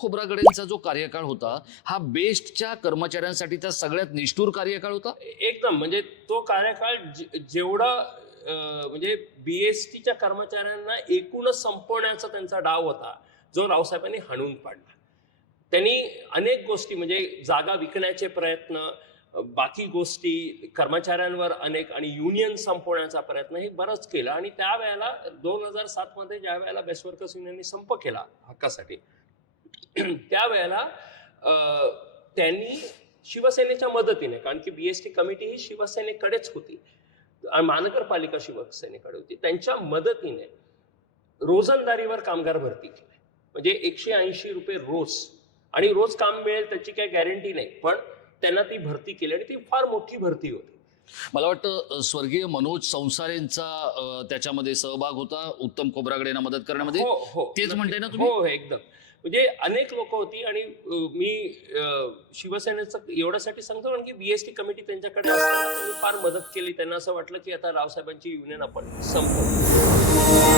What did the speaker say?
खोब्रागडेंचा जो कार्यकाळ होता हा बेस्टच्या कर्मचाऱ्यांसाठीचा सगळ्यात निष्ठूर कार्यकाळ होता? एकदम. म्हणजे तो कार्यकाळ जेवढा म्हणजे बीएसटीच्या कर्मचाऱ्यांना एकूणच संपवण्याचा त्यांचा डाव होता जो रावसाहेबांनी हाणून पाडला. त्यांनी अनेक गोष्टी म्हणजे जागा विकण्याचे प्रयत्न बाकी गोष्टी कर्मचाऱ्यांवर अनेक आणि युनियन संपवण्याचा प्रयत्न हे बरंच केला. आणि त्यावेळेला दोन हजार सातमध्ये ज्या वेळेला बेस्ट वर्कर्स युनियनने संप केला हक्कासाठी त्यावेळेला त्यांनी शिवसेनेच्या मदतीने कारण की बीएसटी कमिटी ही शिवसेनेकडेच होती. आणि महानगरपालिका शिवसेनेकडे होती. त्यांच्या मदतीने रोजंदारीवर कामगार भरती केले. म्हणजे एकशे ऐंशी रुपये रोज. आणि रोज काम मिळेल त्याची काही गॅरंटी नाही. पण त्यांना ती भरती केली आणि ती फार मोठी भरती होती. मला वाटतं स्वर्गीय मनोज संसारेंचा त्याच्यामध्ये सहभाग होता उत्तम खोब्रागडेंना मदत करण्यामध्ये. हो हो. तेच नक्की. म्हणताय ना तुम्ही? हो हो, एकदम. म्हणजे अनेक लोक होती आणि मी शिवसेनेचं एवढ्यासाठी सांगतो कारण की बीएसटी कमिटी त्यांच्याकडे असताना त्यांनी फार मदत केली. त्यांना असं वाटलं की आता रावसाहेबांची युनियन आपण संपवू.